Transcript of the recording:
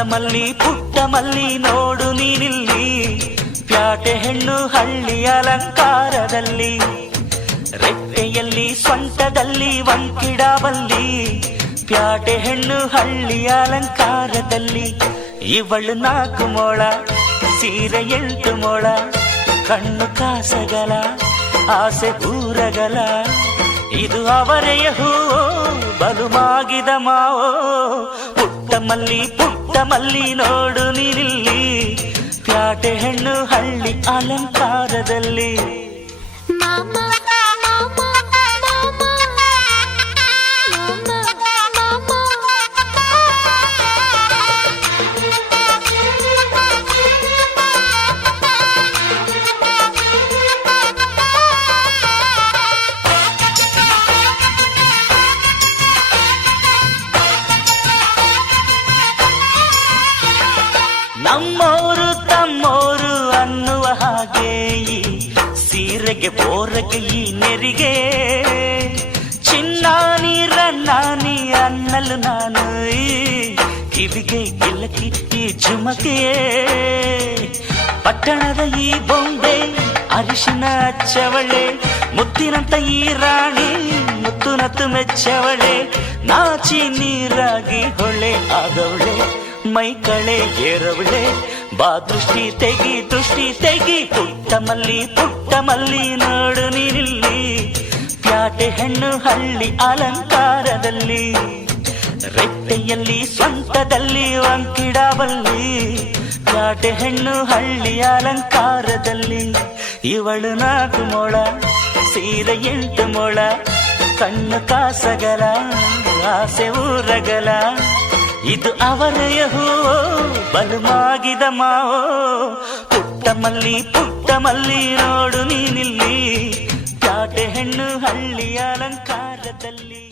ಪುಟ್ಟ ಮಲ್ಲಿ ನೋಡು ನೀನಿಲ್ಲಿ, ಪ್ಯಾಟೆ ಹೆಣ್ಣು ಹಳ್ಳಿ ಅಲಂಕಾರದಲ್ಲಿ, ರೆಟ್ಟೆಯಲ್ಲಿ ಸೊಂಟದಲ್ಲಿ ವಂಕಿಡಬಲ್ಲಿ, ಪ್ಯಾಟೆ ಹೆಣ್ಣು ಹಳ್ಳಿ ಅಲಂಕಾರದಲ್ಲಿ. ಇವಳು 4 ಮೊಳ ಸೀರೆ 8 ಮೊಳ, ಕಣ್ಣು ಕಾಸಗಲ ಆಸೆ ಊರಗಲ, ಇದು ಅವರೆಯ ಹೂವೋ ಬಲು ಮಾಗಿದ ಮಾವೋ. ಪುಟ್ಟ ಮಲ್ಲಿ ನೋಡು ನೀನಿಲ್ಲಿ, ಪ್ಯಾಟೆ ಹೆಣ್ಣು ಹಳ್ಳಿ ಅಲಂಕಾರದಲ್ಲಿ. ನಮ್ಮೋರು ತಮ್ಮೋರು ಅನ್ನುವ ಹಾಗೆ ಈ ಸೀರೆಗೆ ಬೋರಗೆ ಈ ನೆರಿಗೆ, ಚಿನ್ನಾನಿ ರನ್ನಾನಿ ಅನ್ನಲು ನಾನು ಈ ಕಿವಿಗೆ ಗಿಲಕಿ ಈ ಜುಮಕೆ. ಪಟ್ಟಣದ ಈ ಬೊಂಬೆ ಅರಿಶಿನ ಹಚ್ಚವಳೆ, ಮುತ್ತಿನಂತ ಈ ರಾಣಿ ಮುತ್ತು ನತ್ತು ಮೆಚ್ಚವಳೆ, ನಾಚಿ ನೀರಾಗಿ ಹೊಳೆ ಆದವಳೆ, ಮೈ ಕಳೆ ಏರವಳೆ, ಬಾ ದೃಷ್ಟಿ ತೆಗಿ. ಪುಟ್ಟ ಮಲ್ಲಿ ನೋಡು ನೀನಿಲ್ಲಿ, ಪ್ಯಾಟೆ ಹೆಣ್ಣು ಹಳ್ಳಿ ಅಲಂಕಾರದಲ್ಲಿ, ರೆಟ್ಟೆಯಲ್ಲಿ ಸೊಂಟದಲ್ಲಿ ವಂಕಿಡಬಲ್ಲಿ, ಪ್ಯಾಟೆ ಹೆಣ್ಣು ಹಳ್ಳಿ ಅಲಂಕಾರದಲ್ಲಿ. ಇವಳು 4 ಮೊಳ ಸೀರೆ 8 ಮೊಳ, ಕಣ್ಣು ಕಾಸಗಲ ಆಸೆ ಊರಗಲ, ಇದು ಅವರೆಯ ಹೂವೋ ಬಲು ಮಾಗಿದ ಮಾವೋ. ಪುಟ್ಟ ಮಲ್ಲಿ ನೋಡು ನೀನಿಲ್ಲಿ, ಪ್ಯಾಟೆ ಹೆಣ್ಣು ಹಳ್ಳಿ ಅಲಂಕಾರದಲ್ಲಿ.